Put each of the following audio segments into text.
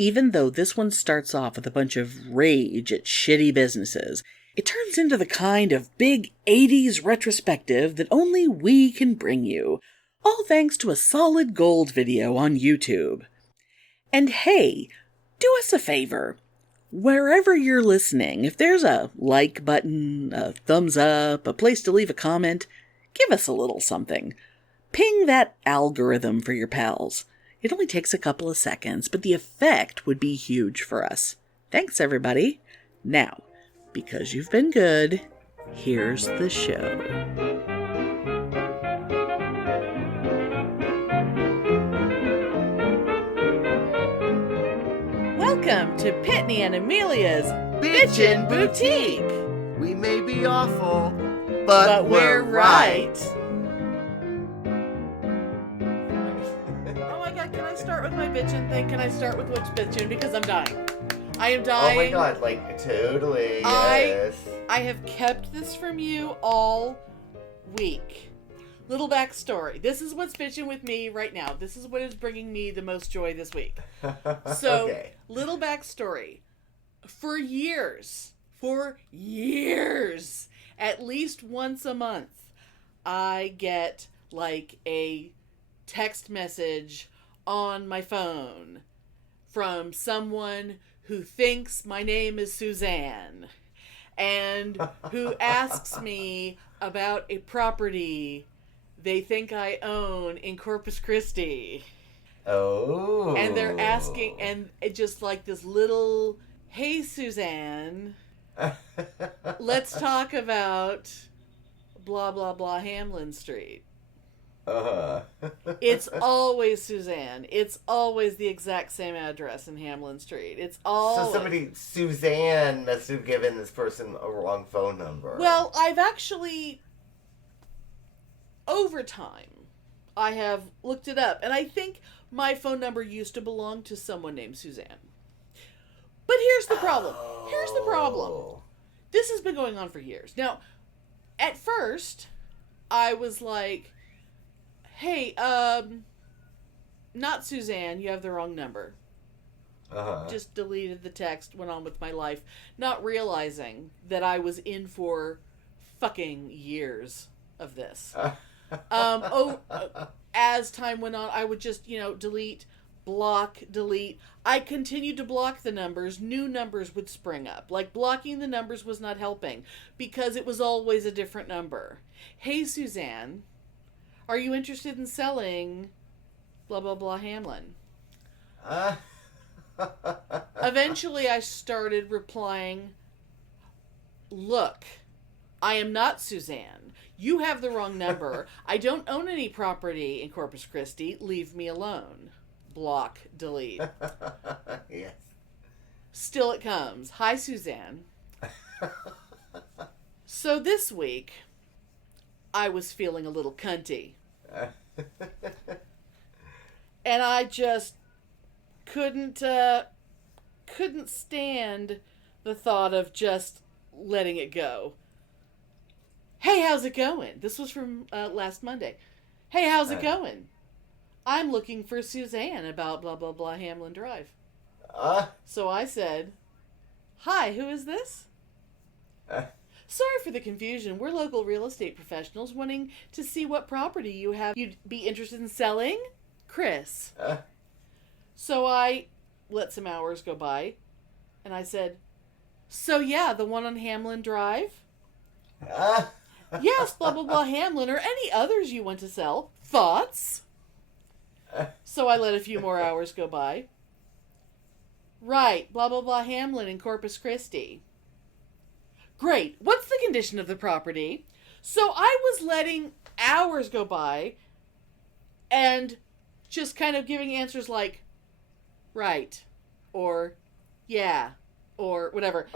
Even though this one starts off with a bunch of rage at shitty businesses, it turns into the kind of big 80s retrospective that only we can bring you, all thanks to a solid gold video on YouTube. And hey, do us a favor. Wherever you're listening, if there's a like button, a thumbs up, a place to leave a comment, give us a little something. Ping that algorithm for your pals. It only takes a couple of seconds, but the effect would be huge for us. Thanks, everybody. Now, because you've been good, here's the show. Welcome to Pitney and Amelia's Bitchen Boutique. We may be awful, but we're right. Oh my god, can I start with my bitchin' thing? Can I start with what's bitchin'? Because I'm dying. I am dying. Oh my god, like, totally, yes. I have kept this from you all week. Little backstory. This is what's bitching with me right now. This is what is bringing me the most joy this week. So, Okay. Little backstory. For years, at least once a month, I get like a text message on my phone from someone who thinks my name is Suzanne and who asks me about a property they think I own in Corpus Christi. Oh. And they're asking, and it just like this little, hey, Suzanne, let's talk about blah, blah, blah, Hamlin Street. Uh-huh. It's always Suzanne. It's always the exact same address in Hamlin Street. It's always... So Suzanne must have given this person a wrong phone number. Well, I've actually... Over time, I have looked it up, and I think my phone number used to belong to someone named Suzanne. But here's the problem. This has been going on for years. Now, at first, I was like, hey, not Suzanne, you have the wrong number. Uh-huh. Just deleted the text, went on with my life, not realizing that I was in for fucking years of this. As time went on, I would just, delete, block, delete. I continued to block the numbers. New numbers would spring up. Like, blocking the numbers was not helping because it was always a different number. Hey, Suzanne, are you interested in selling blah, blah, blah, Hamlin? Eventually, I started replying, look, I am not Suzanne. You have the wrong number. I don't own any property in Corpus Christi. Leave me alone. Block, delete. Yes. Still it comes. Hi, Suzanne. So this week, I was feeling a little cunty. And I just couldn't stand the thought of just letting it go. Hey, how's it going? This was from last Monday. Hey, how's it going? I'm looking for Suzanne about blah, blah, blah, Hamlin Drive. So I said, hi, who is this? Sorry for the confusion. We're local real estate professionals wanting to see what property you have. You'd be interested in selling? Chris. So I let some hours go by, and I said, so yeah, the one on Hamlin Drive? Yes, blah, blah, blah, Hamlin, or any others you want to sell. Thoughts? So I let a few more hours go by. Right, blah, blah, blah, Hamlin in Corpus Christi. Great. What's the condition of the property? So I was letting hours go by and just kind of giving answers like, right, or yeah, or whatever.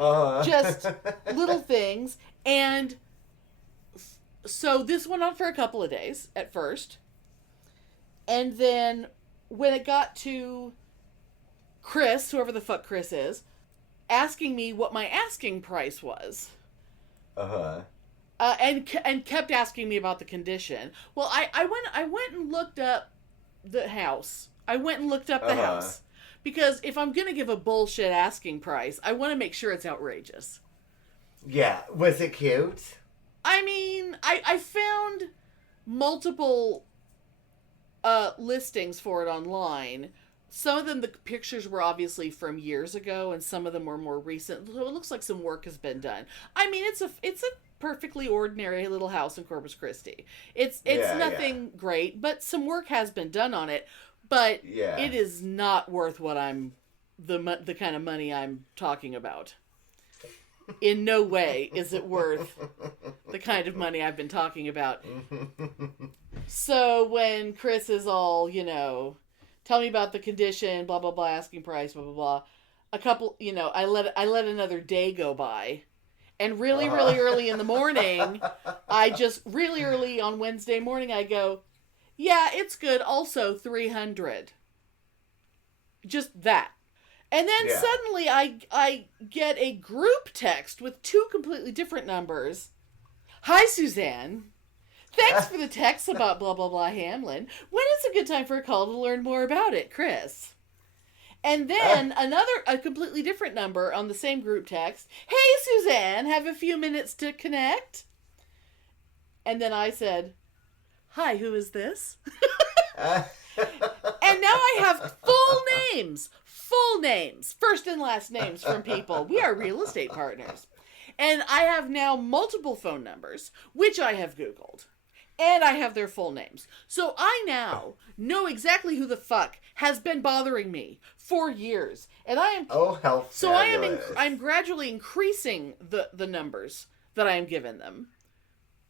Just little things. And so this went on for a couple of days at first. And then when it got to Chris, whoever the fuck Chris is, asking me what my asking price was. And kept asking me about the condition. Well, I went and looked up the house. I went and looked up the house Because if I'm going to give a bullshit asking price, I want to make sure it's outrageous. Yeah. Was it cute? I mean, I found multiple listings for it online. Some of them, the pictures were obviously from years ago, and some of them were more recent. So it looks like some work has been done. I mean, it's a perfectly ordinary little house in Corpus Christi. It's nothing great, but some work has been done on it. But it is not worth what the kind of money I'm talking about. In no way is it worth the kind of money I've been talking about. So when Chris is all, tell me about the condition, blah, blah, blah, asking price, blah, blah, blah. A couple, I let another day go by. And really, really early in the morning, really early on Wednesday morning, I go, yeah, it's good. Also 300. Just that. And then suddenly I get a group text with two completely different numbers. Hi, Suzanne. Thanks for the text about blah, blah, blah Hamlin. When is a good time for a call to learn more about it, Chris? And then a completely different number on the same group text. Hey, Suzanne, have a few minutes to connect? And then I said, hi, who is this? And now I have full names, first and last names from people. We are real estate partners. And I have now multiple phone numbers, which I have Googled. And I have their full names. So I now know exactly who the fuck has been bothering me for years. And I am... Oh, how fabulous. So I'm gradually increasing the numbers that I am giving them.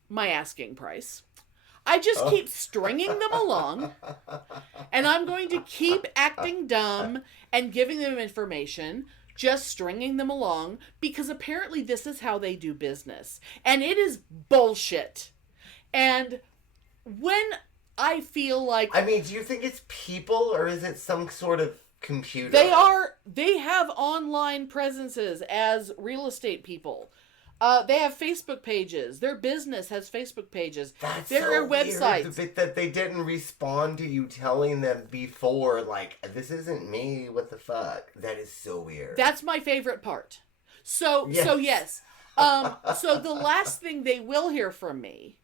My asking price. I just keep stringing them along, and I'm going to keep acting dumb and giving them information, just stringing them along, because apparently this is how they do business. And it is bullshit. And when I feel like... I mean, do you think it's people, or is it some sort of computer? They have online presences as real estate people. They have Facebook pages. Their business has Facebook pages. There are websites. The bit that they didn't respond to you telling them before, like, this isn't me, what the fuck? That is so weird. That's my favorite part. So yes. So the last thing they will hear from me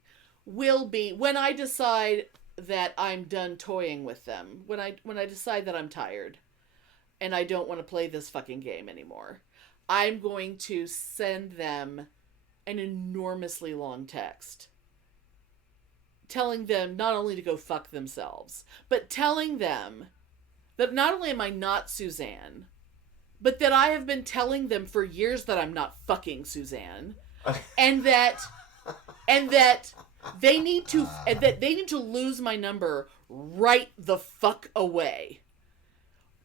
will be when I decide that I'm done toying with them. When I decide that I'm tired and I don't want to play this fucking game anymore. I'm going to send them an enormously long text telling them not only to go fuck themselves, but telling them that not only am I not Suzanne, but that I have been telling them for years that I'm not fucking Suzanne, and that they need to lose my number right the fuck away.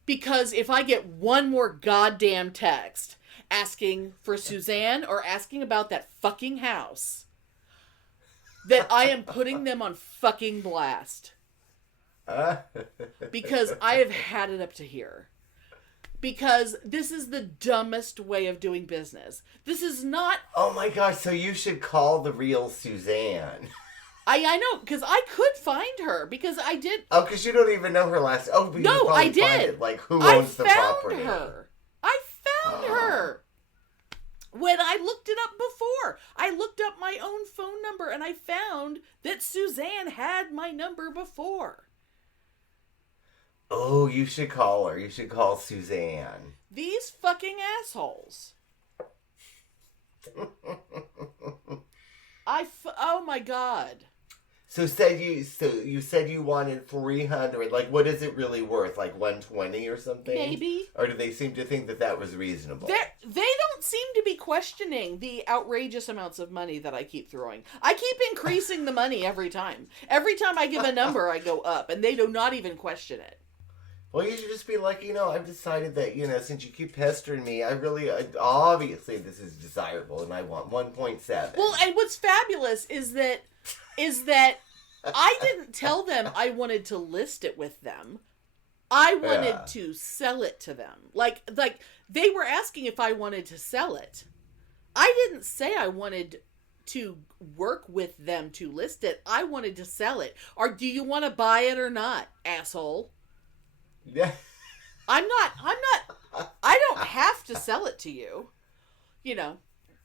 Because if I get one more goddamn text asking for Suzanne or asking about that fucking house, that I am putting them on fucking blast. Because I have had it up to here. Because this is the dumbest way of doing business. This is not... Oh my gosh, so you should call the real Suzanne. I know, because I could find her, because I did... Oh, because you don't even know her last... Oh, but no, I did. Find it. Like, who owns the property? I found her. When I looked it up before. I looked up my own phone number, and I found that Suzanne had my number before. Oh, you should call her. You should call Suzanne. These fucking assholes. Oh my god. So you said you wanted 300. Like, what is it really worth? Like 120 or something? Maybe. Or do they seem to think that was reasonable? They don't seem to be questioning the outrageous amounts of money that I keep throwing. I keep increasing the money every time. Every time I give a number, I go up, and they do not even question it. Well, you should just be like, I've decided that, since you keep pestering me, obviously this is desirable, and I want 1.7. Well, and what's fabulous is that I didn't tell them I wanted to list it with them. I wanted to sell it to them. Like they were asking if I wanted to sell it. I didn't say I wanted to work with them to list it. I wanted to sell it. Or do you want to buy it or not, asshole? Yeah. I don't have to sell it to you. You know,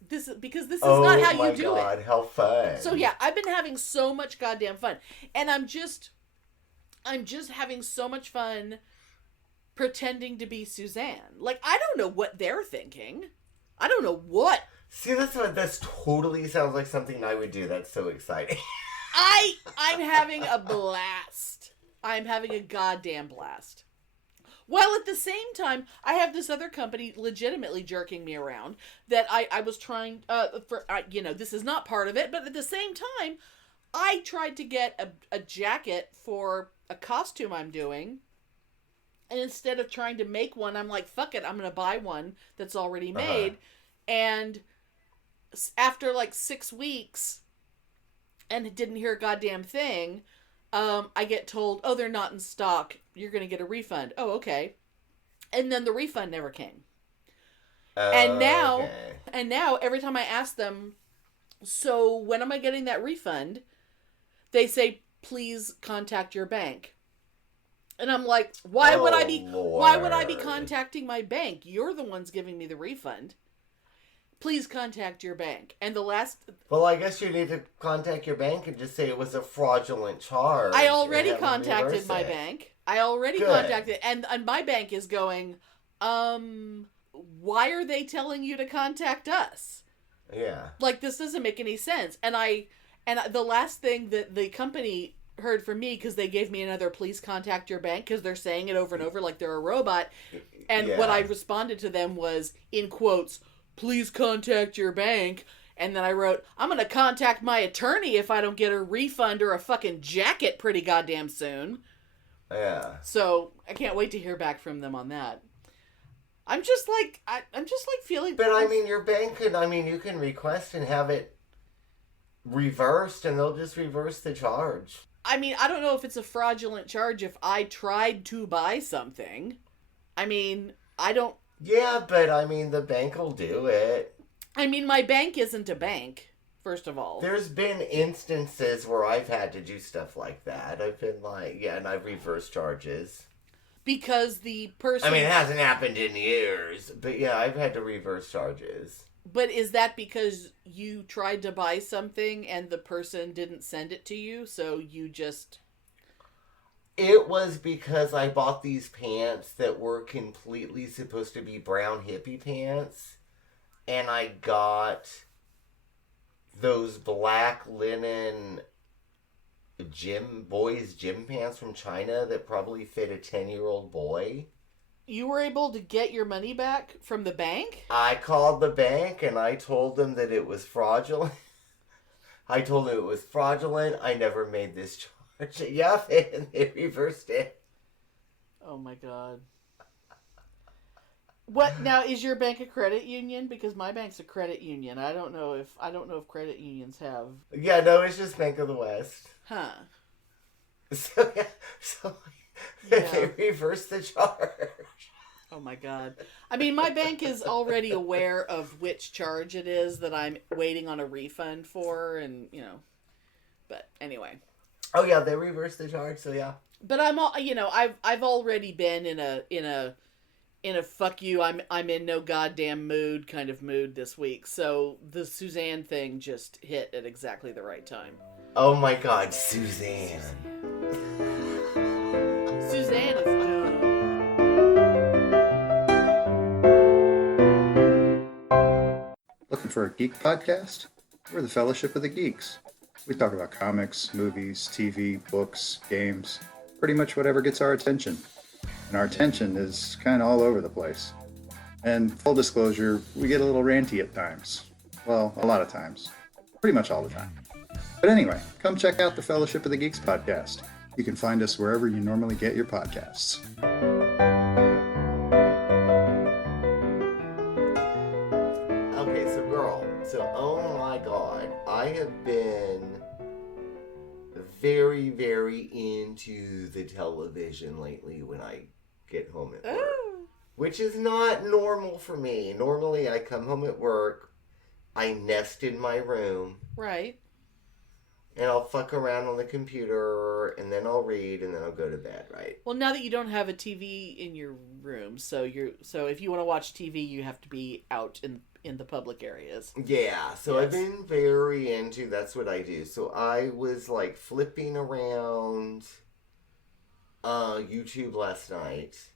because this is not how you do it. Oh my God, how fun. So yeah, I've been having so much goddamn fun. And I'm just having so much fun pretending to be Suzanne. Like, I don't know what they're thinking. I don't know what. See, this totally sounds like something I would do. That's so exciting. I'm having a blast. I'm having a goddamn blast. While at the same time, I have this other company legitimately jerking me around that I was trying, this is not part of it, but at the same time, I tried to get a jacket for a costume I'm doing, and instead of trying to make one, I'm like, fuck it, I'm going to buy one that's already made, and after like 6 weeks, and didn't hear a goddamn thing, I get told, oh, they're not in stock. You're going to get a refund. Oh, okay. And then the refund never came. And now every time I ask them, so when am I getting that refund? They say, please contact your bank. And I'm like, why would I be contacting my bank? You're the ones giving me the refund. Please contact your bank. And Well, I guess you need to contact your bank and just say it was a fraudulent charge. I already contacted my bank. Contacted, and my bank is going, why are they telling you to contact us? Yeah. Like, this doesn't make any sense. And the last thing that the company heard from me, because they gave me another please contact your bank, because they're saying it over and over like they're a robot. And what I responded to them was, in quotes, please contact your bank. And then I wrote, I'm going to contact my attorney if I don't get a refund or a fucking jacket pretty goddamn soon. Yeah. So I can't wait to hear back from them on that. I'm just like feeling. But I mean, your bank could. I mean, you can request and have it reversed, and they'll just reverse the charge. I mean, I don't know if it's a fraudulent charge if I tried to buy something. I mean, I don't. Yeah, but I mean, the bank will do it. I mean, my bank isn't a bank, first of all. There's been instances where I've had to do stuff like that. I've been like, and I've reversed charges. Because the person... I mean, it hasn't happened in years, but yeah, I've had to reverse charges. But is that because you tried to buy something and the person didn't send it to you, so you just... It was because I bought these pants that were completely supposed to be brown hippie pants. And I got those black linen boys' gym pants from China that probably fit a 10-year-old boy. You were able to get your money back from the bank? I called the bank and I told them that it was fraudulent. I told them it was fraudulent. I never made this charge. Yeah, and they reversed it. Oh my God. What now, is your bank a credit union? Because my bank's a credit union. I don't know if credit unions have. Yeah, no, it's just Bank of the West. Huh. So they reversed the charge. Oh my God. I mean, my bank is already aware of which charge it is that I'm waiting on a refund for, and but anyway. Oh yeah, they reversed the charge, so yeah. But I've already been in a fuck you, I'm in no goddamn mood kind of mood this week. So the Suzanne thing just hit at exactly the right time. Oh my God, Suzanne. Suzanne is done. Looking for a geek podcast? We're the Fellowship of the Geeks. We talk about comics, movies, TV, books, games, pretty much whatever gets our attention. And our attention is kind of all over the place. And full disclosure, we get a little ranty at times. Well, a lot of times. Pretty much all the time. But anyway, come check out the Fellowship of the Geeks podcast. You can find us wherever you normally get your podcasts. Okay, oh my God, I have been very, very into the television lately when I get home at work. Which is not normal for me. Normally I come home at work, I nest in my room. Right. and I'll fuck around on the computer, and then I'll read, and then I'll go to bed, right? Well, now that you don't have a TV in your room, so if you want to watch TV, you have to be out in the public areas. Yeah, so Yes. I've been very into, that's what I do. So I was like flipping around YouTube last night,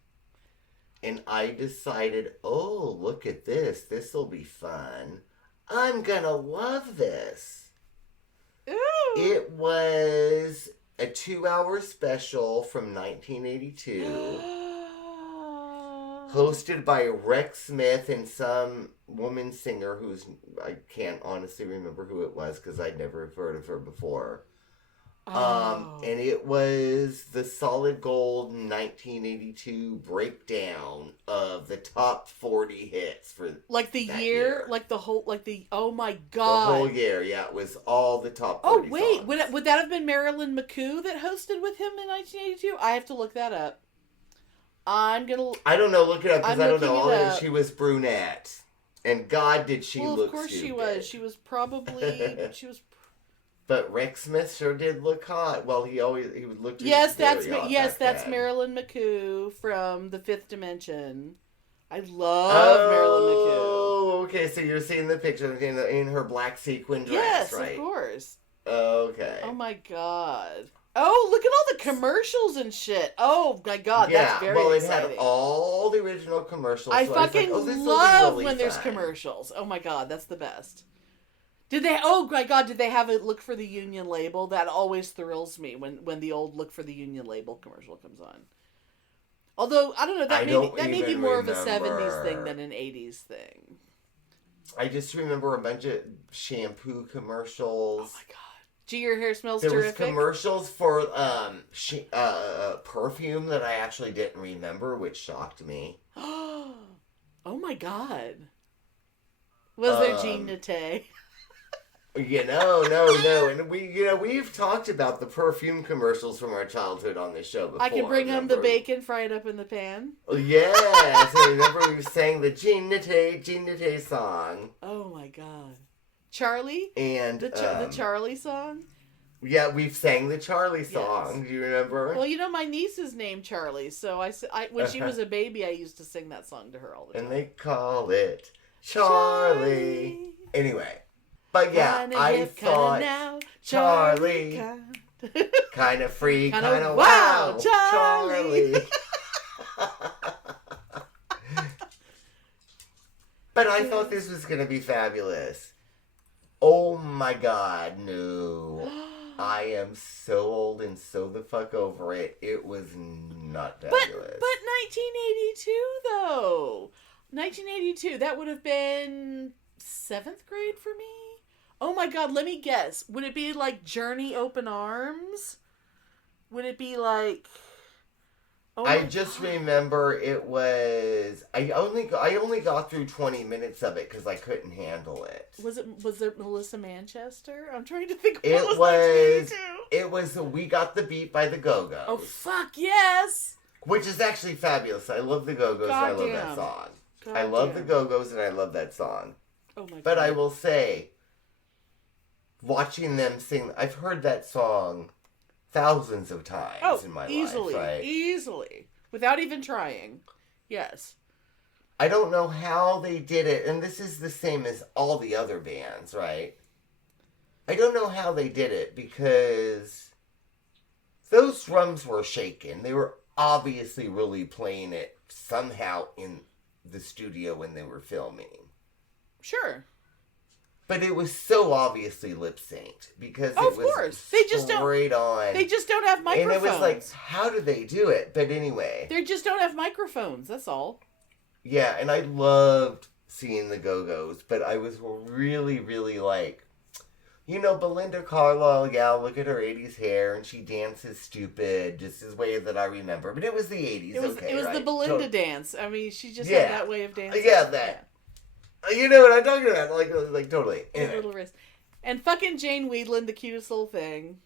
and I decided, oh, look at this. This'll be fun. I'm gonna love this. Ooh. It was a 2-hour special from 1982, hosted by Rex Smith and some woman singer I can't honestly remember who it was because I'd never heard of her before. And it was the solid gold 1982 breakdown of the top 40 hits for like the that year, like the whole, oh my god, the whole year. Yeah, it was all the top 40 Oh wait, songs. would that have been Marilyn McCoo that hosted with him in 1982? I have to look that up. I don't know. Look it up because I'm I don't know. looking All it I know up. she was brunette, and God, did she well, look of course stupid. she was. She was probably But Rex Smith sure did look hot. Well, he would look. Yes, that's very hot yes, back that's then. Marilyn McCoo from The Fifth Dimension. I love Marilyn McCoo. Oh, okay. So you're seeing the picture in her black sequin dress, Yes, right? of course. Okay. Oh my god. Oh, look at all the commercials and shit. Oh my god, that's very exciting. It had all the original commercials. I so was fucking like, oh, this will be love really when there's fun. commercials. Oh my god, that's the best. Oh my god, did they have a Look for the Union label? That always thrills me when the old Look for the Union label commercial comes on. Although, I don't know, that may be more of a 70s thing than an 80s thing. I just remember a bunch of shampoo commercials. Oh my god. Gee, your hair smells There terrific. was commercials for perfume that I actually didn't remember, which shocked me. Oh my god. Was there Jean Nate? No. And we've talked about the perfume commercials from our childhood on this show before. I can bring home the bacon fried up in the pan. Yes, I remember we sang the Jean Nate song. Oh my god. Charlie? And the Charlie song? Yeah, we've sang the Charlie song. Yes. Do you remember? Well, my niece is named Charlie, so I when she was a baby, I used to sing that song to her all the time. And they call it Charlie. Anyway. But yeah, I thought Charlie, kind of free, kind of wow, Charlie. But I thought this was going to be fabulous. Oh my god, no. I am so old and so the fuck over it. It was not fabulous. But 1982 though. 1982, that would have been 7th grade for me. Oh my god, let me guess. Would it be like Journey Open Arms? Would it be like I just remember it was I only got through 20 minutes of it because I couldn't handle it. Was there Melissa Manchester? I'm trying to think. It was We Got the Beat by the Go-Go's. Oh fuck yes! Which is actually fabulous. I love the Go-Go's and I love that song. I love the Go-Go's and I love that song. Oh my god! But I will say, watching them sing, I've heard that song thousands of times in my life, right? Easily. Without even trying. Yes. I don't know how they did it, and this is the same as all the other bands, right? I don't know how they did it, because those drums were shaking. They were obviously really playing it somehow in the studio when they were filming. Sure. But it was so obviously lip synced because it was straight on. They just don't have microphones. And it was like, how do they do it? But anyway, they just don't have microphones. That's all. Yeah, and I loved seeing the Go-Go's, but I was really, really like, Belinda Carlisle. Yeah, look at her '80s hair, and she dances stupid, just as way that I remember. But it was the '80s. It was right? the Belinda dance. I mean, she just had that way of dancing. Yeah, that. Yeah. You know what I'm talking about? Like totally. Anyway. Little wrist. And fucking Jane Weedland, the cutest little thing.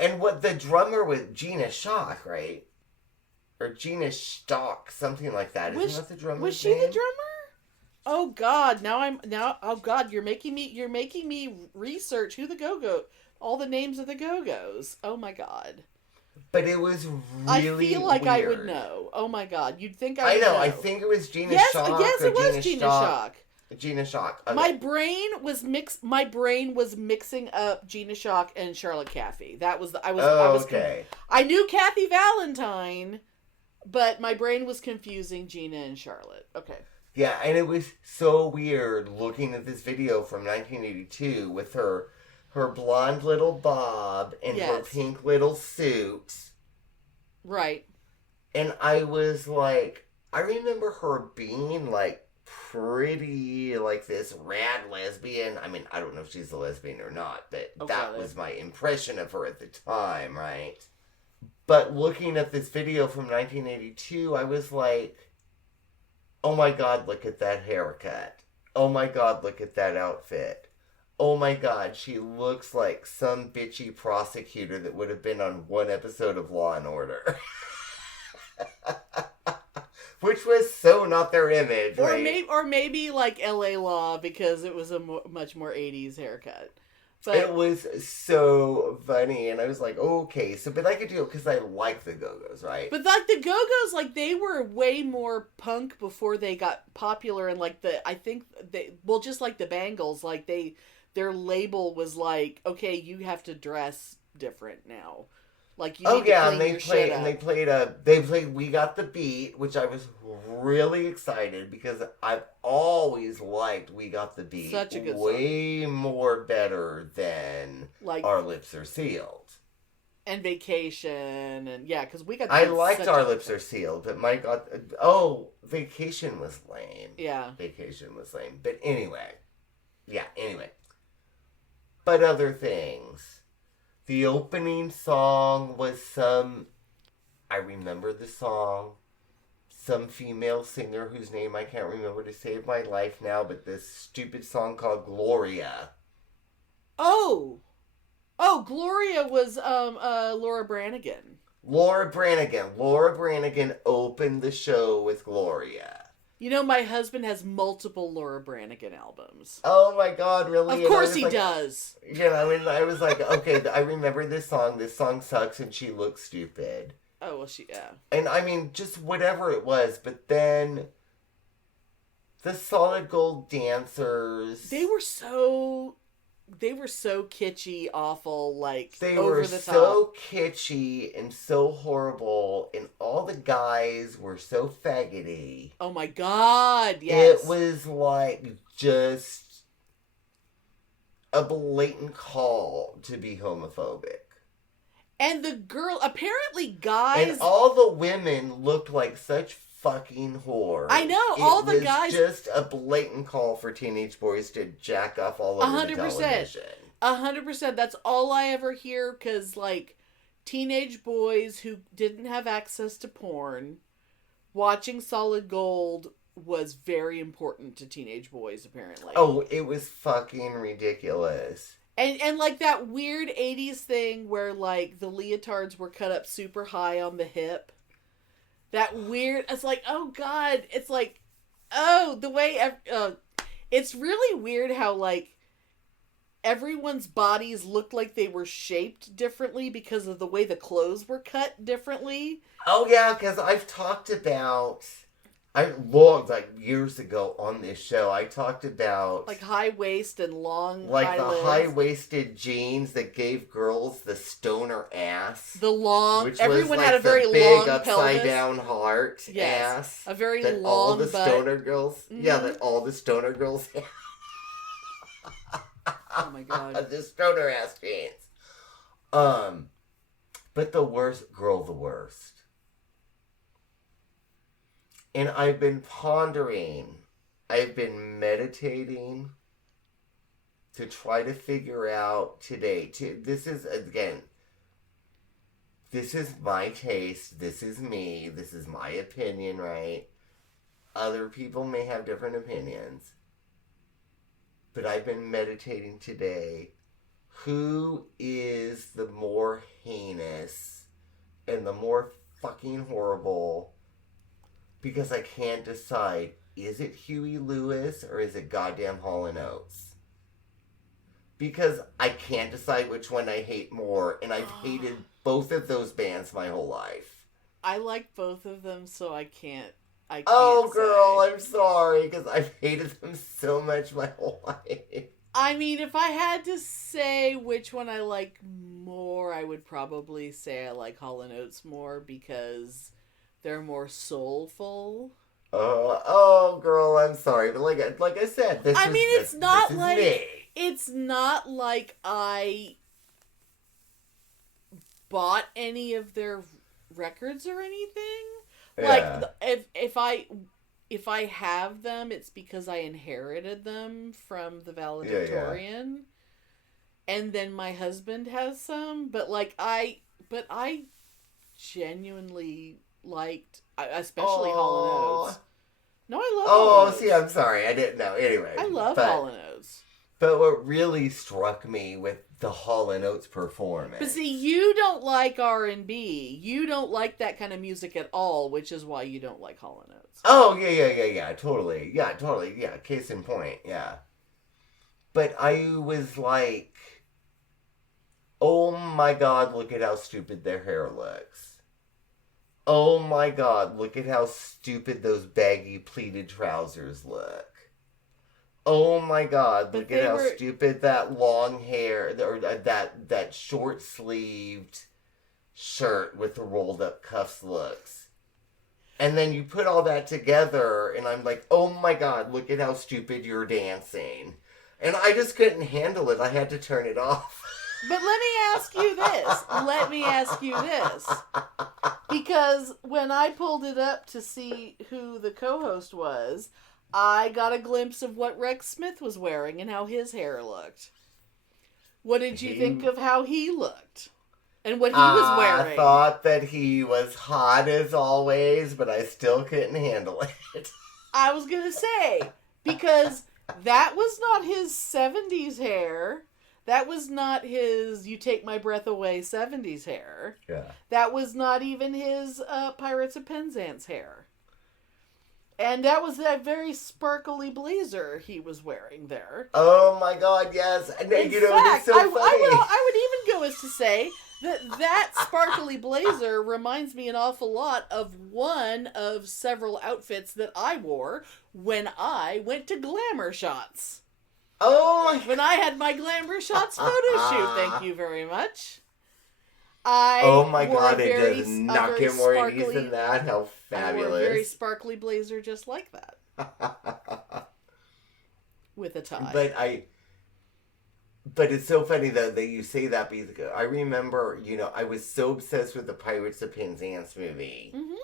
And what the drummer was Gina Shock, right? Or Gina Stock, something like that. Isn't that the drummer's Was she name? the drummer? Oh God! Oh God! You're making me research who the Go-Go. All the names of the Go-Go's. Oh my god. But it was I really feel like weird. I would know. Oh my god. You'd think I would know. I think it was Gina Shock. Yes, or it was Gina Shock. Gina Shock. Okay. My brain was mixing up Gina Shock and Charlotte Caffey. That was I was okay. I knew Kathy Valentine, but my brain was confusing Gina and Charlotte. Okay. Yeah, and it was so weird looking at this video from 1982 with her blonde little bob and her pink little suit. Right. And I was like, I remember her being like pretty like this rad lesbian. I mean, I don't know if she's a lesbian or not, but that was my impression of her at the time, right? But looking at this video from 1982, I was like, oh my god, look at that haircut. Oh my god, look at that outfit. Oh my god, she looks like some bitchy prosecutor that would have been on one episode of Law and Order. Which was so not their image, right? Or maybe like LA Law, because it was a much more 80s haircut. But it was so funny, and I was like, okay, but I could do it because I like the Go-Go's, right? But like the Go-Go's, like they were way more punk before they got popular, and like just like the Bangles, like their label was like, okay, you have to dress different now. Like you need to clean your shit up. They played We Got the Beat, which I was really excited because I've always liked We Got the Beat. Such a good song. Way more better than like Our Lips Are Sealed. And Vacation, and yeah, because We Got the I Beat. liked Our Lips Are Sealed, but my god, Vacation was lame. Yeah. Vacation was lame. But anyway. But other things. The opening song was I remember the song, some female singer whose name I can't remember to save my life now, but this stupid song called Gloria. Oh, Gloria was Laura Branigan. Laura Branigan opened the show with Gloria. You know, my husband has multiple Laura Branigan albums. Oh my god, really? Of course he does. Yeah, I mean, I was like, okay, I remember this song. This song sucks and she looks stupid. Oh, well, yeah. And I mean, just whatever it was, but then the Solid Gold Dancers. They were so kitschy, awful, like they over were the top. So kitschy and so horrible, and all the guys were so faggoty. Oh my god, yes. It was like just a blatant call to be homophobic. And the girl, apparently guys... And all the women looked like such fucking whores. I know, all the guys... It was just a blatant call for teenage boys to jack off all over the television. 100%. That's all I ever hear, because, like, teenage boys who didn't have access to porn, watching Solid Gold was very important to teenage boys, apparently. Oh, it was fucking ridiculous. And like that weird 80s thing where like the leotards were cut up super high on the hip. That weird, it's like, oh god, it's like, oh, the way, it's really weird how like everyone's bodies looked like they were shaped differently because of the way the clothes were cut differently. Oh yeah, because I've talked about... like years ago on this show, I talked about like high waist and long like the legs. high-waisted jeans that gave girls the stoner ass. The long, which everyone was like had a very the big long upside pelvis. down heart ass. A very that long all the butt. stoner girls. Mm-hmm. Yeah, that all the stoner girls had. Oh my god. The stoner ass jeans. But the worst. And I've been pondering, I've been meditating to try to figure out today. This is my taste, this is me, this is my opinion, right? Other people may have different opinions. But I've been meditating today. Who is the more heinous and the more fucking horrible? Because I can't decide, is it Huey Lewis or is it goddamn Hall & Oates? because I can't decide which one I hate more, and I've hated both of those bands my whole life. I like both of them, so I can't. Oh, girl, say. I'm sorry, because I've hated them so much my whole life. I mean, if I had to say which one I like more, I would probably say I like Hall & Oates more because they're more soulful. Oh, girl, I'm sorry, but like I said, It's not this is like me. it's not like I bought any of their records or anything. Yeah. Like if I have them, it's because I inherited them from the valedictorian. Yeah. And then my husband has some, but I genuinely liked, especially Hall & Oates. No, I love Hall & Oates. See, I'm sorry, I didn't know. Anyway, I love Hall & Oates. But what really struck me with the Hall & Oates performance. But see, you don't like R&B. You don't like that kind of music at all, which is why you don't like Hall & Oates. Oh, yeah, totally. Yeah, case in point, yeah. But I was like, oh my God, look at how stupid their hair looks. Oh my God, look at how stupid those baggy pleated trousers look. Oh my God, look at how stupid that long hair, or that short-sleeved shirt with the rolled-up cuffs looks. And then you put all that together, and I'm like, oh my God, look at how stupid you're dancing. And I just couldn't handle it. I had to turn it off. But let me ask you this. Because when I pulled it up to see who the co-host was, I got a glimpse of what Rex Smith was wearing and how his hair looked. What did you think of how he looked? And what he was wearing? I thought that he was hot as always, but I still couldn't handle it. I was going to say, because that was not his 70s hair. That was not his You Take My Breath Away 70s hair. Yeah. That was not even his Pirates of Penzance hair. And that was that very sparkly blazer he was wearing there. Oh my God, yes. And in fact, it's so funny. I would even go as to say that sparkly blazer reminds me an awful lot of one of several outfits that I wore when I went to Glamour Shots. Oh! When I had my Glamour Shots photo shoot, thank you very much. Oh my God, it does not get more 80s than that. How fabulous. I wore a very sparkly blazer just like that. With a tie. But it's so funny though that you say that because I remember, I was so obsessed with the Pirates of Penzance movie. Mm-hmm.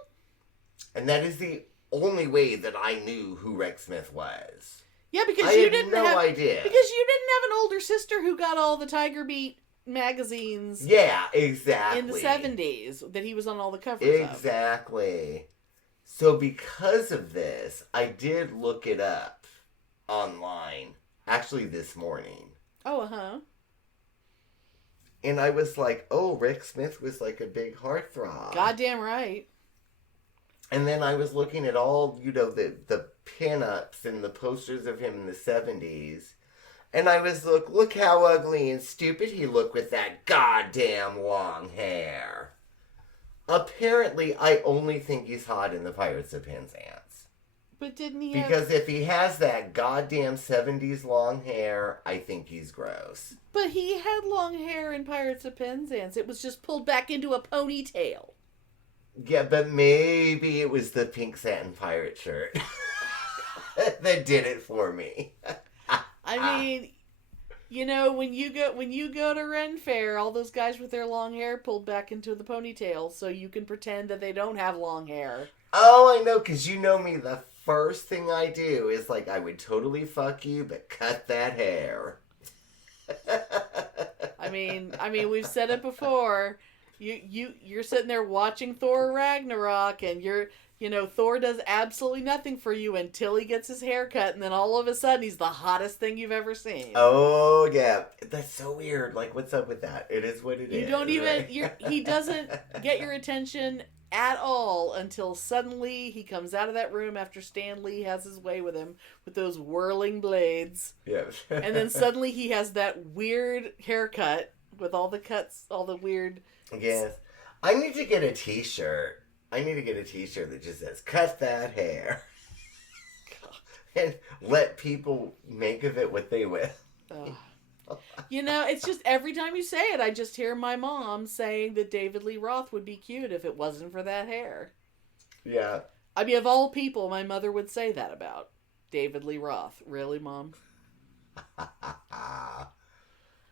And that is the only way that I knew who Rex Smith was. Yeah, because you didn't have no idea. Because you didn't have an older sister who got all the Tiger Beat magazines. Yeah, exactly. In the 70s that he was on all the covers Exactly. So because of this, I did look it up online actually this morning. Oh, uh-huh. And I was like, oh, Rick Smith was like a big heartthrob. Goddamn right. And then I was looking at all, the pin-ups and the posters of him in the 70s. And I was, look how ugly and stupid he looked with that goddamn long hair. Apparently, I only think he's hot in the Pirates of Penzance. But didn't he Because if he has that goddamn 70s long hair, I think he's gross. But he had long hair in Pirates of Penzance. It was just pulled back into a ponytail. Yeah, but maybe it was the pink satin pirate shirt that did it for me. I mean, when you go to Ren Fair, all those guys with their long hair pulled back into the ponytail, so you can pretend that they don't have long hair. Oh, I know, because you know me. The first thing I do is I would totally fuck you, but cut that hair. I mean, we've said it before. You're sitting there watching Thor Ragnarok, and you're You know, Thor does absolutely nothing for you until he gets his hair cut, and then all of a sudden he's the hottest thing you've ever seen. Oh, yeah. That's so weird. Like, what's up with that? It is what it is. You don't even... Right? He doesn't get your attention at all until suddenly he comes out of that room after Stan Lee has his way with him with those whirling blades. Yes. And then suddenly he has that weird haircut with all the cuts, all the weird... Yes. I need to get a t-shirt. I need to get a t-shirt that just says, cut that hair. And let people make of it what they will. You know, it's just every time you say it, I just hear my mom saying that David Lee Roth would be cute if it wasn't for that hair. Yeah. I mean, of all people, my mother would say that about David Lee Roth. Really, Mom?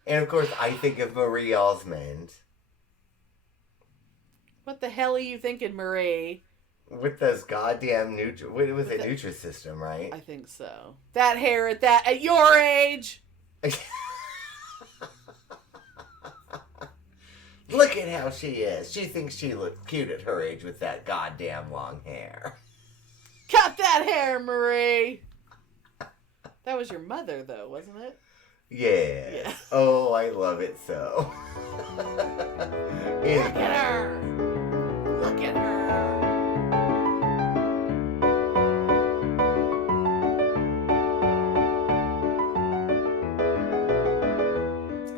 And of course, I think of Marie Osmond. What the hell are you thinking, Marie? With those goddamn Nutrisystem, right? I think so. That hair at your age! Look at how she is. She thinks she looks cute at her age with that goddamn long hair. Cut that hair, Marie! That was your mother, though, wasn't it? Yes. Yeah. Oh, I love it so. Look at her! Look at her!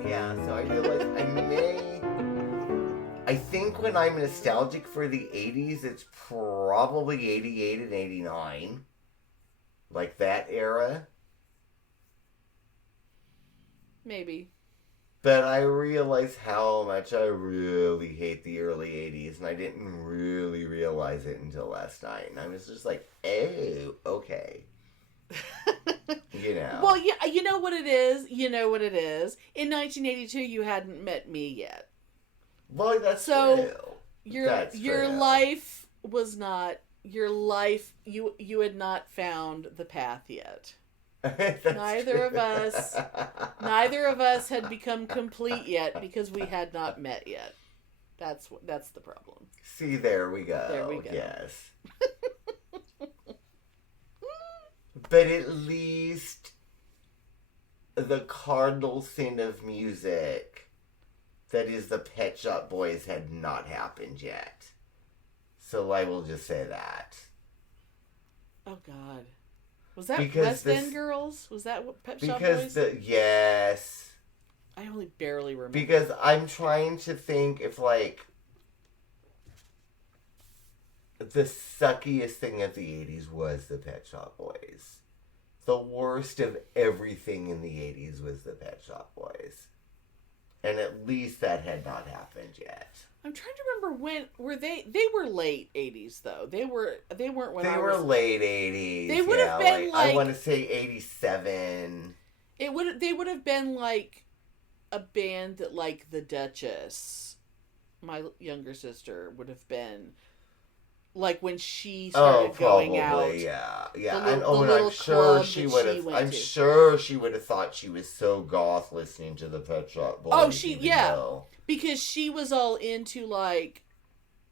Yeah, so I realized I think when I'm nostalgic for the 80s, it's probably 88 and 89. Like that era. Maybe. But I realize how much I really hate the early 80s, and I didn't really realize it until last night. And I was just like, oh, okay. You know. Well, yeah, you know what it is? You know what it is. In 1982, you hadn't met me yet. Well, that's so true. Your life was not... Your life... You had not found the path yet. Neither of us had become complete yet because we had not met yet. That's the problem. See, there we go. There we go. Yes. But at least the cardinal sin of music, that is the Pet Shop Boys, had not happened yet. So I will just say that. Oh, God. Was that because West End Girls? Was that what Pet Shop Boys? Yes. I only barely remember. Because I'm trying to think if, like, the suckiest thing of the 80s was the Pet Shop Boys. The worst of everything in the 80s was the Pet Shop Boys. And at least that had not happened yet. I'm trying to remember when were they were late 80s though. They weren't when they were late 80s. They would have been like I want to say 87. They would have been like a band that like the Duchess, my younger sister, would have been like when she started going out. Yeah. And I'm sure she would have. I'm sure she would have thought she was so goth listening to the Pet Shop Boys. Oh, because she was all into like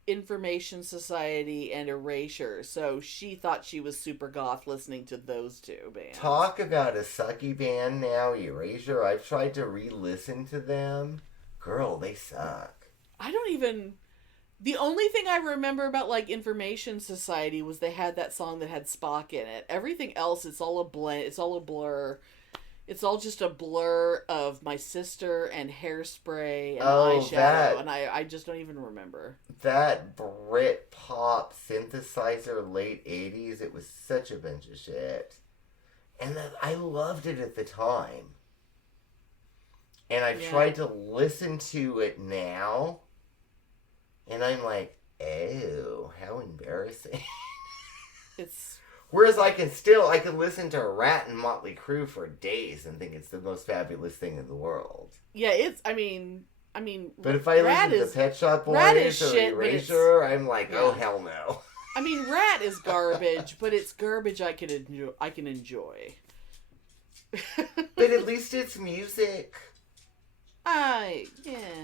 Information Society and Erasure, so she thought she was super goth listening to those two bands. Talk about a sucky band now, Erasure. I've tried to re-listen to them. Girl, they suck. The only thing I remember about, like, Information Society was they had that song that had Spock in it. Everything else, it's all a blend. It's all a blur. It's all just a blur of My Sister and Hairspray and eyeshadow. And I just don't even remember. That Brit pop synthesizer late 80s, it was such a bunch of shit. And I loved it at the time. And I've tried to listen to it now. And I'm like, oh, how embarrassing. Whereas I can listen to Rat and Motley Crue for days and think it's the most fabulous thing in the world. Yeah, But if I listen to Pet Shop Boys or Erasure, I'm like, oh, hell no. I mean, Rat is garbage, but it's garbage I can enjoy. But at least it's music. Yeah.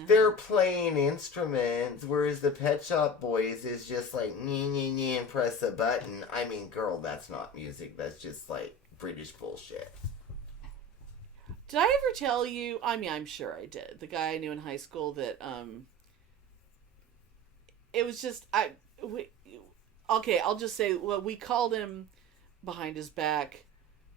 They're playing instruments, whereas the Pet Shop Boys is just like, and press a button. I mean, girl, that's not music. That's just like British bullshit. Did I ever tell you? I mean, I'm sure I did. The guy I knew in high school that, it was just, okay, I'll just say, well, we called him behind his back.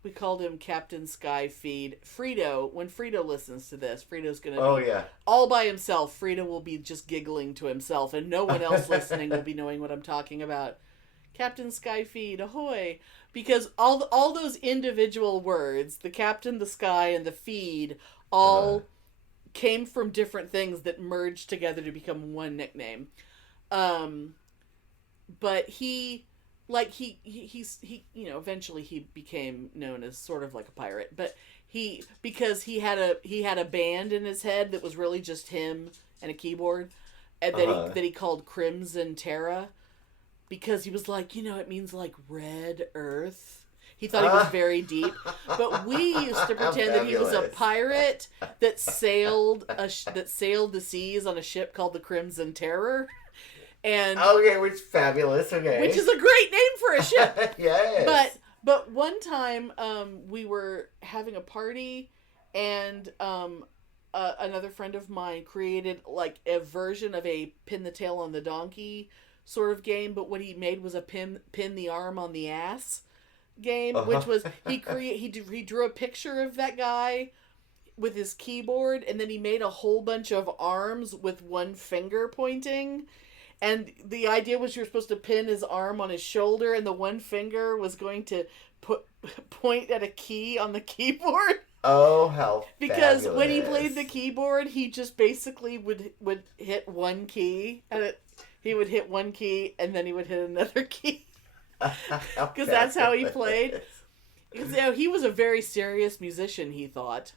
We called him Captain Sky Feed. Frito, when Frito listens to this, Frito's going to be all by himself. Frito will be just giggling to himself, and no one else listening will be knowing what I'm talking about. Captain Sky Feed, ahoy! Because all those individual words, the captain, the sky, and the feed, all came from different things that merged together to become one nickname. But he eventually he became known as sort of like a pirate, but because he had a band in his head that was really just him and a keyboard, and that he called Crimson Terra, because he was like, it means like red earth. He thought he was very deep, but we used to pretend that he was a pirate that sailed the seas on a ship called the Crimson Terror. And which is fabulous. Okay, which is a great name for a ship. Yes. But one time we were having a party, and another friend of mine created like a version of a pin the tail on the donkey sort of game, but what he made was a pin the arm on the ass game, which was he drew a picture of that guy with his keyboard, and then he made a whole bunch of arms with one finger pointing. And the idea was you were supposed to pin his arm on his shoulder, and the one finger was going to point at a key on the keyboard. Oh, how Because fabulous. when he played the keyboard, he just basically would hit one key, and he would hit one key, and then he would hit another key. Because that's how he played. Because he was a very serious musician, he thought.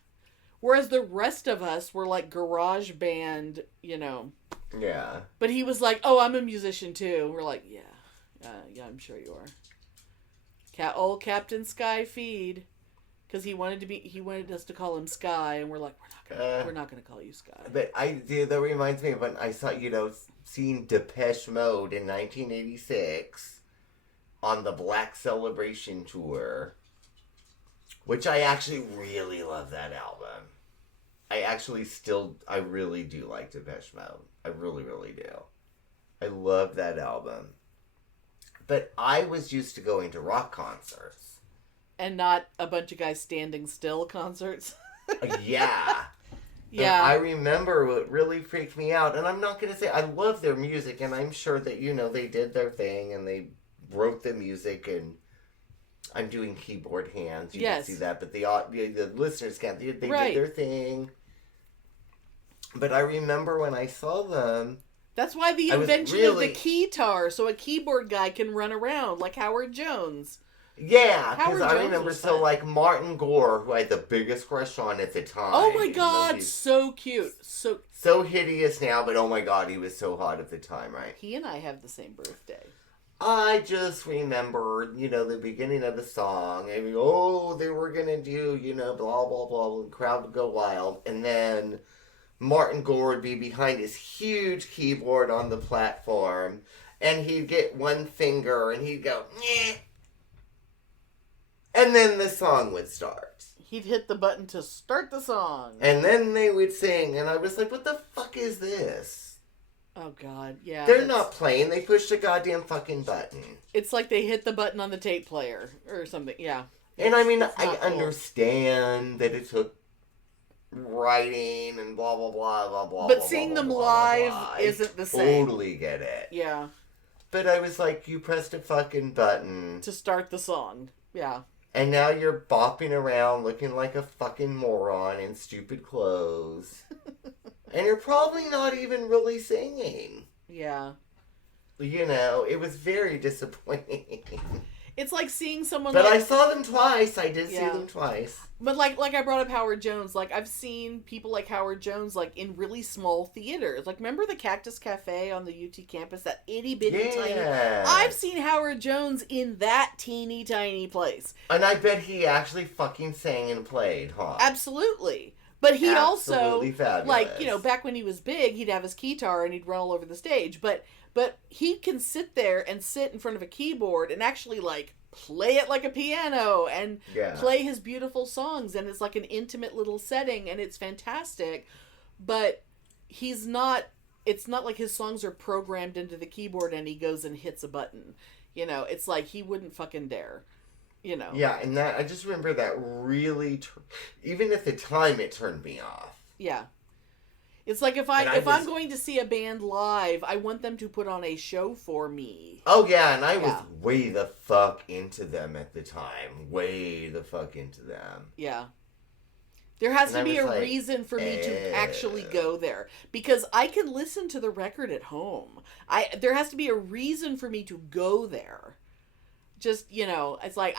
Whereas the rest of us were like garage band, Yeah. But he was like, "Oh, I'm a musician too." And we're like, "Yeah, I'm sure you are." Old Captain Sky Feed, because he wanted us to call him Sky, and we're like, we're not gonna call you Sky. But that reminds me of when I saw, seeing Depeche Mode in 1986 on the Black Celebration tour, which I actually really love that album. I really do like Depeche Mode. I really, really do. I love that album. But I was used to going to rock concerts. And not a bunch of guys standing still concerts. Yeah. Yeah. And I remember what really freaked me out. And I'm not going to say I love their music. And I'm sure that, they did their thing. And they wrote the music. And I'm doing keyboard hands. You can see that. But the listeners can't. They did their thing. But I remember when I saw them. That's why the invention of the keytar, so a keyboard guy can run around like Howard Jones. Yeah, because I remember like Martin Gore, who I had the biggest crush on at the time. Oh my God, so cute, so hideous now, but oh my God, he was so hot at the time, right? He and I have the same birthday. I just remember, the beginning of the song, and they were gonna do, blah blah blah, and the crowd would go wild, and then Martin Gore would be behind his huge keyboard on the platform, and he'd get one finger, and he'd go, nyeh. And then the song would start. He'd hit the button to start the song. And then they would sing, and I was like, what the fuck is this? Oh, God, yeah. They're not playing, they pushed a goddamn fucking button. It's like they hit the button on the tape player, or something, yeah. And I mean, I understand that it took writing and blah blah blah blah blah. But seeing them live isn't the same. Totally get it. Yeah. But I was like, you pressed a fucking button to start the song. Yeah. And now you're bopping around looking like a fucking moron in stupid clothes. And you're probably not even really singing. Yeah. It was very disappointing. It's like seeing someone But I saw them twice. I did see them twice. But like I brought up Howard Jones. Like, I've seen people like Howard Jones, like, in really small theaters. Like, remember the Cactus Cafe on the UT campus? That itty-bitty tiny... I've seen Howard Jones in that teeny-tiny place. And I bet he actually fucking sang and played, huh? Absolutely. But he Absolutely also, fabulous. back when he was big, he'd have his guitar and he'd run all over the stage. But he can sit there and sit in front of a keyboard and actually, play it like a piano and Yeah. play his beautiful songs. And it's like an intimate little setting and it's fantastic. But he's not, it's not like his songs are programmed into the keyboard and he goes and hits a button. It's like he wouldn't fucking dare. Yeah, and that I just remember that really, even at the time, it turned me off. Yeah. It's like if I'm going to see a band live, I want them to put on a show for me. Oh yeah, and I was way the fuck into them at the time. Way the fuck into them. Yeah. There has to be a reason for me to actually go there. Because I can listen to the record at home. There has to be a reason for me to go there. Just, it's like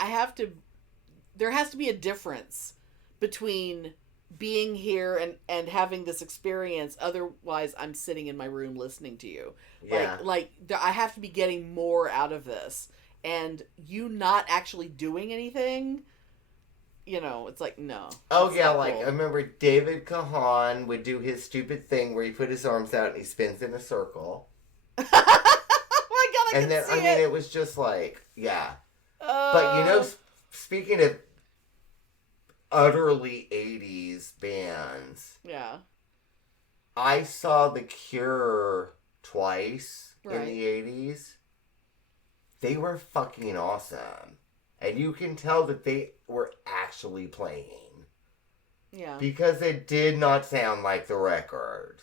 there has to be a difference between being here and having this experience. Otherwise, I'm sitting in my room listening to you. Yeah. I have to be getting more out of this. And you not actually doing anything, it's like, no. Oh yeah, cool. I remember David Kahan would do his stupid thing where he put his arms out and he spins in a circle. Oh my god, and then I mean it was just yeah. But speaking of utterly 80s bands, yeah, I saw The Cure twice in Right. the 80s. They were fucking awesome. And you can tell that they were actually playing. Yeah. Because it did not sound like the record.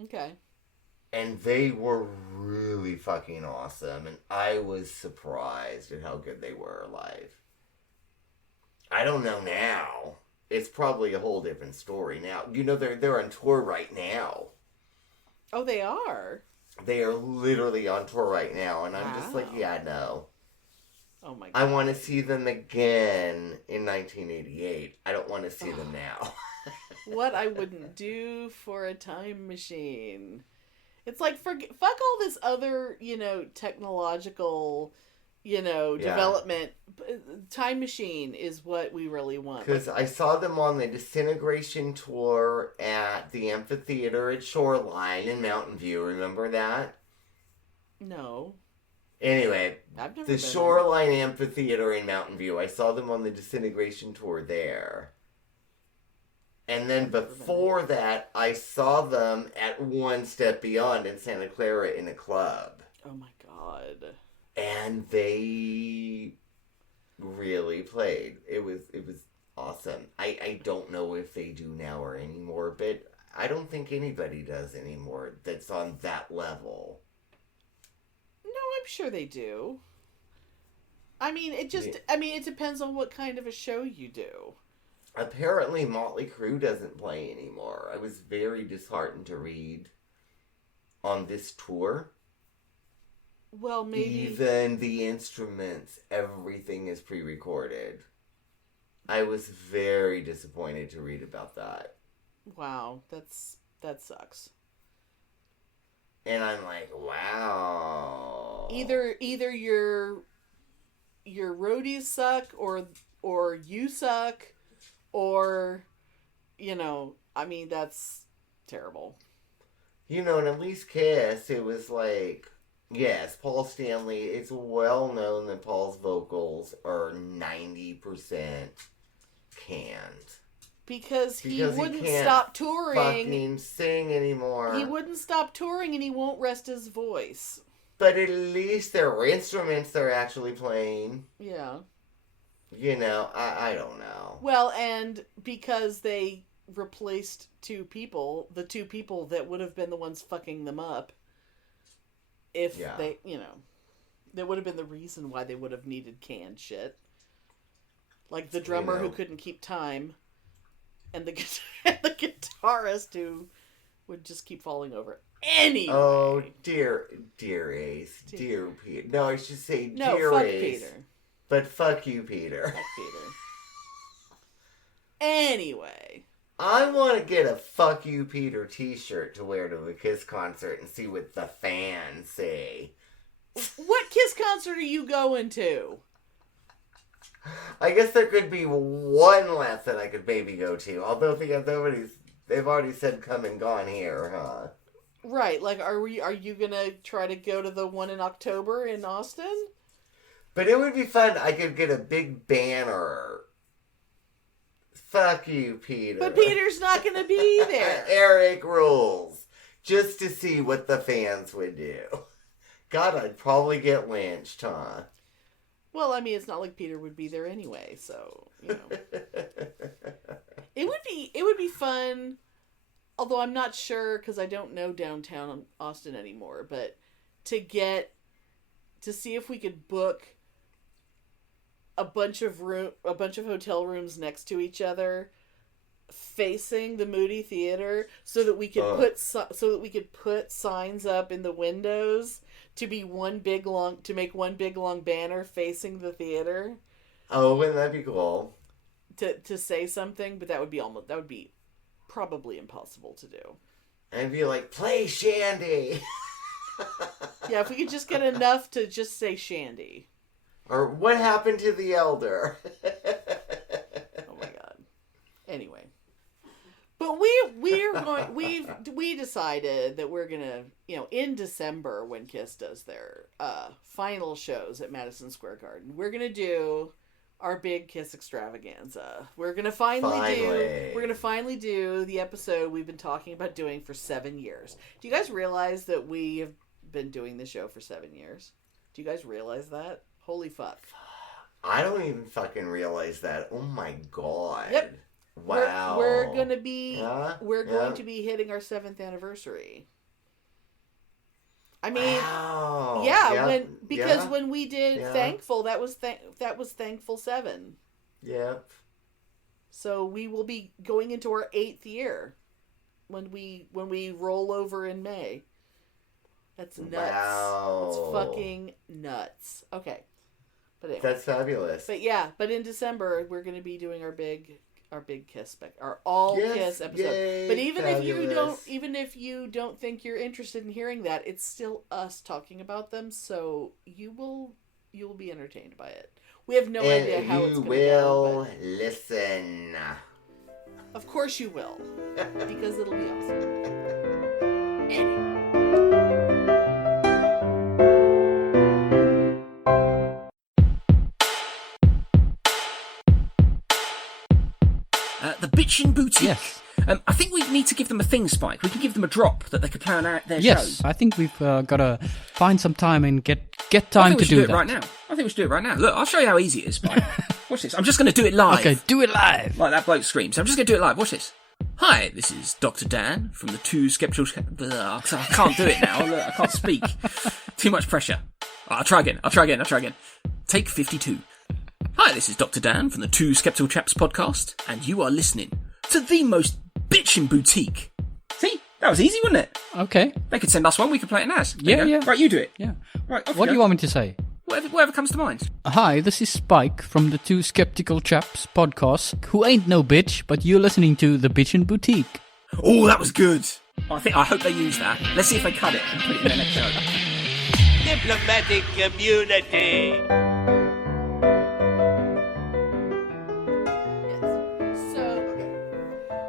Okay. And they were really fucking awesome. And I was surprised at how good they were live. I don't know now. It's probably a whole different story now. They're on tour right now. Oh, they are? They are literally on tour right now. And I'm just like, Wow. yeah, no. Oh my god. I want to see them again in 1988. I don't want to see them now. What I wouldn't do for a time machine. It's like, fuck all this other, technological, development. Time machine is what we really want. Because I saw them on the Disintegration tour at the amphitheater at Shoreline in Mountain View. Remember that? No. Anyway, I've never the been Shoreline Amphitheater in Mountain View. I saw them on the Disintegration tour there. And then before that, I saw them at One Step Beyond in Santa Clara in a club. Oh my god. And they really played. It was awesome. I don't know if they do now or anymore, but I don't think anybody does anymore that's on that level. No, I'm sure they do. I mean, it depends on what kind of a show you do. Apparently Motley Crue doesn't play anymore. I was very disheartened to read on this tour. Well, maybe... Even the instruments, everything is pre-recorded. I was very disappointed to read about that. Wow, that sucks. And I'm like, wow. Either your roadies suck or you suck or that's terrible. And at least Kiss, it was like, yes, Paul Stanley, it's well known that Paul's vocals are 90% canned. Because he wouldn't can't stop touring. Fucking sing anymore. He wouldn't stop touring and he won't rest his voice. But at least there are instruments they're actually playing. Yeah. I don't know. Well, and because they replaced the two people that would have been the ones fucking them up, if they, that would have been the reason why they would have needed canned shit. Like the drummer who couldn't keep time, and the guitarist who would just keep falling over. Anyway. Oh, dear Ace. Dear Peter. No, I should say dear fuck Ace. Peter. But fuck you, Peter. Fuck Peter. Anyway. I want to get a Fuck You, Peter t-shirt to wear to a Kiss concert and see what the fans say. What Kiss concert are you going to? I guess there could be one lesson I could maybe go to. Although they've already said come and gone here, huh? Right, like, are you gonna try to go to the one in October in Austin? But it would be fun. I could get a big banner. Fuck you, Peter. But Peter's not gonna be there. Eric rules. Just to see what the fans would do. God, I'd probably get lynched, huh? Well, I mean, it's not like Peter would be there anyway, so, you know. It would be fun, although I'm not sure, because I don't know downtown Austin anymore, but to see if we could book a bunch of hotel rooms next to each other, facing the Moody Theater, so that we could put signs up in the windows to make one big long banner facing the theater. Oh, wouldn't that be cool? To say something, but that would be probably impossible to do. And be like, play Shandy. Yeah, if we could just get enough to just say Shandy. Or what happened to the elder? Oh my god. Anyway. But we decided that we're gonna, in December when KISS does their final shows at Madison Square Garden, we're gonna do our big KISS extravaganza. We're gonna finally do the episode we've been talking about doing for 7 years. Do you guys realize that we have been doing the show for 7 years? Do you guys realize that? Holy fuck. I don't even fucking realize that. Oh my god. Yep. Wow. We're going to be to be hitting our 7th anniversary. I mean, wow. Yeah, when we did Thankful, that was Thankful 7. Yep. So we will be going into our 8th year when we roll over in May. That's nuts. Wow. It's fucking nuts. Okay. But anyway. That's fabulous. But in December we're going to be doing our big KISS our all KISS episode. Yay, but even if you don't think you're interested in hearing that, it's still us talking about them, so you will be entertained by it. We have no idea how it's going to go. You will listen. Of course you will. Because it'll be awesome. Anyway. The Bitchen Boutique. Yes. I think we need to give them a thing, Spike. We can give them a drop that they could plan out their show. Yes, I think we've got to find some time and get time to do that. Right now. I think we should do it right now. Look, I'll show you how easy it is, Spike. Watch this. I'm just going to do it live. Okay, do it live. Like that bloke screams. I'm just going to do it live. Watch this. Hi, this is Dr. Dan from the Two Skeptical... I can't do it now. Look, I can't speak. Too much pressure. I'll try again. Take 52. Hi, this is Dr. Dan from the Two Skeptical Chaps podcast, and you are listening to the most bitchin' boutique. See? That was easy, wasn't it? Okay. They could send us one, we could play it as. Yeah. Right, you do it. Yeah. Right, what do you want me to say? Whatever comes to mind. Hi, this is Spike from the Two Skeptical Chaps podcast, who ain't no bitch, but you're listening to the Bitchen Boutique. Oh, that was good. I hope they use that. Let's see if they cut it and put it in their next show. Diplomatic community.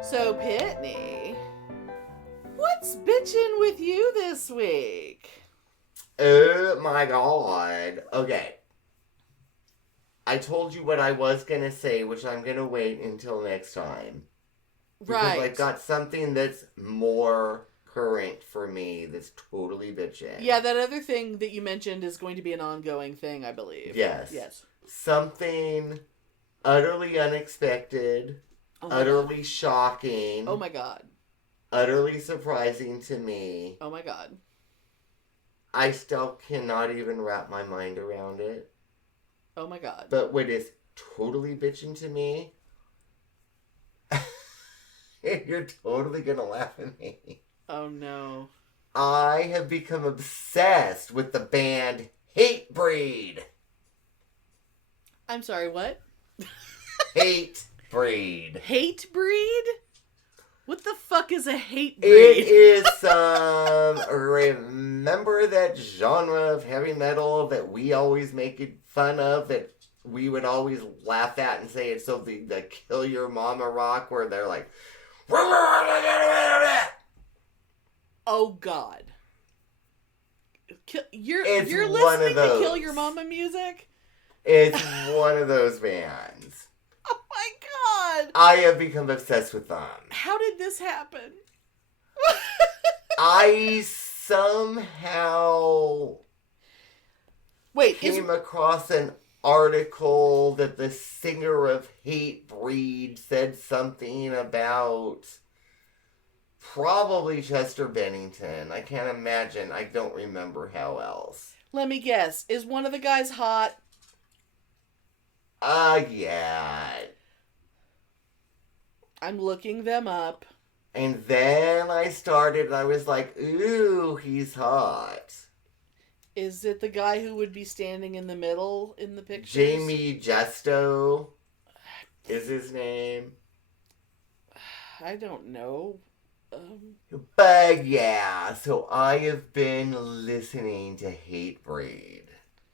So, Pitney, what's bitchin' with you this week? Oh my god. Okay. I told you what I was gonna say, which I'm gonna wait until next time. Because I've got something that's more current for me that's totally bitchin'. Yeah, that other thing that you mentioned is going to be an ongoing thing, I believe. Yes. Something utterly unexpected. Utterly shocking. Oh my god. Utterly surprising to me. Oh my god. I still cannot even wrap my mind around it. Oh my god. But what is totally bitching to me, you're totally gonna laugh at me. Oh no. I have become obsessed with the band Hatebreed. I'm sorry, what? Hatebreed. Hatebreed? What the fuck is a hate breed? It is remember that genre of heavy metal that we always make fun of, that we would always laugh at and say it's something the Kill Your Mama rock where they're like, oh God. You're It's one listening of those. to Kill Your Mama music? It's one of those bands. Oh my God. I have become obsessed with them. How did this happen? I somehow came across an article that the singer of Hatebreed said something about probably Chester Bennington. I can't imagine. I don't remember how else. Let me guess. Is one of the guys hot? Yeah. I'm looking them up. And then I started, and I was like, ooh, he's hot. Is it the guy who would be standing in the middle in the pictures? Jamie Justo is his name. I don't know. But yeah, so I have been listening to Hatebreed.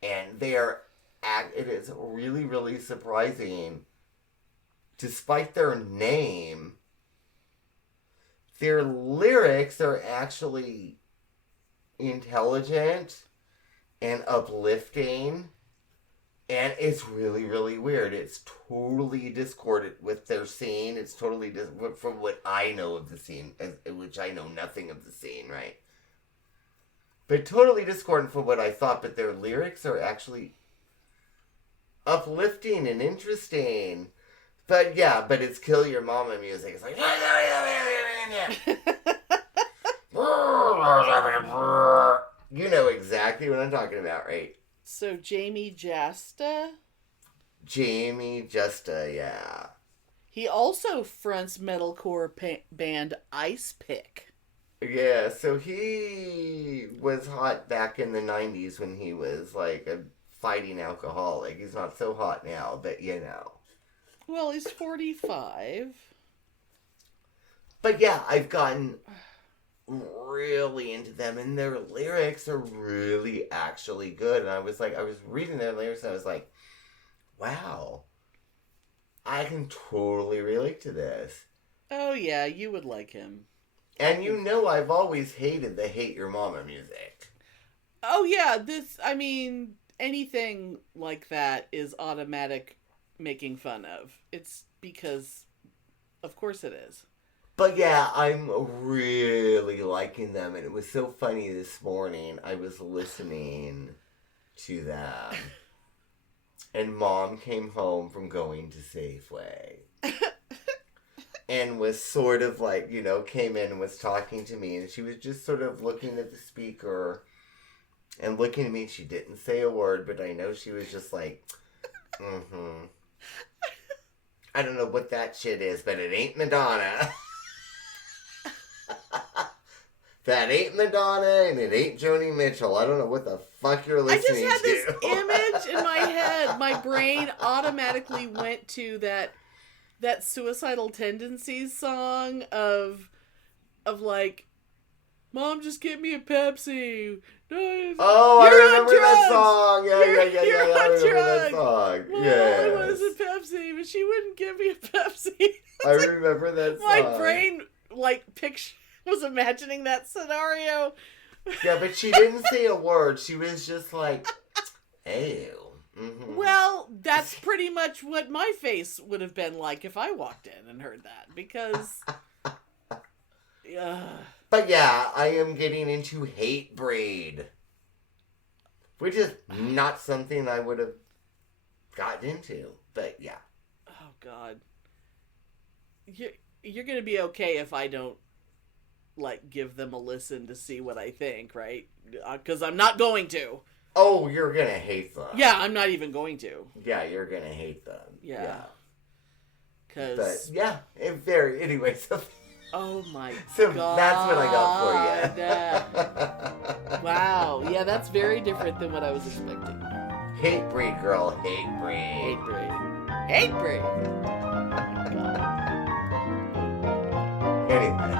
And it is really, really surprising. Despite their name, their lyrics are actually intelligent and uplifting, and it's really, really weird. It's totally discordant with their scene. It's totally from what I know of the scene, which I know nothing of the scene, right? But totally discordant from what I thought. But their lyrics are actually uplifting and interesting. But yeah, but it's Kill Your Mama music. It's like you know exactly what I'm talking about, right? So Jamie Justa? Jamie Justa, yeah. He also fronts metalcore band Ice Pick. Yeah, so he was hot back in the 90s when he was like a fighting alcoholic. He's not so hot now, but you know. Well, he's 45. But yeah, I've gotten really into them, and their lyrics are really actually good. And I was reading their lyrics, and I was like, wow, I can totally relate to this. Oh yeah, you would like him. And you know I've always hated the Hate Your Mama music. Oh yeah, anything like that is automatic making fun of. It's because, of course it is. But yeah, I'm really liking them, and it was so funny this morning. I was listening to them, and Mom came home from going to Safeway, and was sort of like, came in and was talking to me, and she was just sort of looking at the speaker and looking at me. She didn't say a word, but I know she was just like, I don't know what that shit is, but it ain't Madonna. That ain't Madonna, and it ain't Joni Mitchell. I don't know what the fuck you're listening to. I just had this image in my head. My brain automatically went to that Suicidal Tendencies song of like, Mom, just get me a Pepsi. No, I remember that song. Yeah, I remember that song. Well, yes. I wanted a Pepsi, but she wouldn't give me a Pepsi. I remember that song. My brain, was imagining that scenario. Yeah, but she didn't say a word. She was just like, ew. Mm-hmm. Well, that's pretty much what my face would have been like if I walked in and heard that, because... But yeah, I am getting into Hatebreed, which is not something I would have gotten into, but yeah. Oh, God. You're going to be okay if I don't, give them a listen to see what I think, right? Because I'm not going to. Oh, you're going to hate them. Yeah, I'm not even going to. Yeah, you're going to hate them. Yeah. But, yeah, anyway, so... Oh my so God. That's what I got for you. Wow. Yeah, that's very different than what I was expecting. Hatebreed, girl. Hatebreed. Hatebreed. Anyway.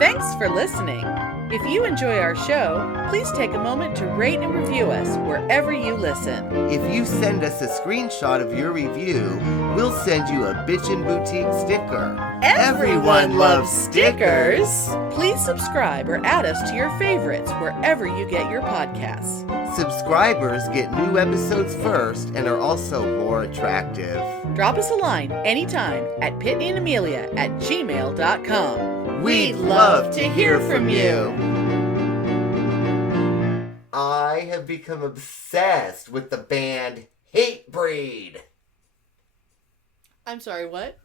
Thanks for listening. If you enjoy our show, please take a moment to rate and review us wherever you listen. If you send us a screenshot of your review, we'll send you a Bitchen Boutique sticker. Everyone loves stickers! Please subscribe or add us to your favorites wherever you get your podcasts. Subscribers get new episodes first and are also more attractive. Drop us a line anytime at pitneyandamelia@gmail.com. We'd love to hear from you. I have become obsessed with the band Hatebreed. I'm sorry, what?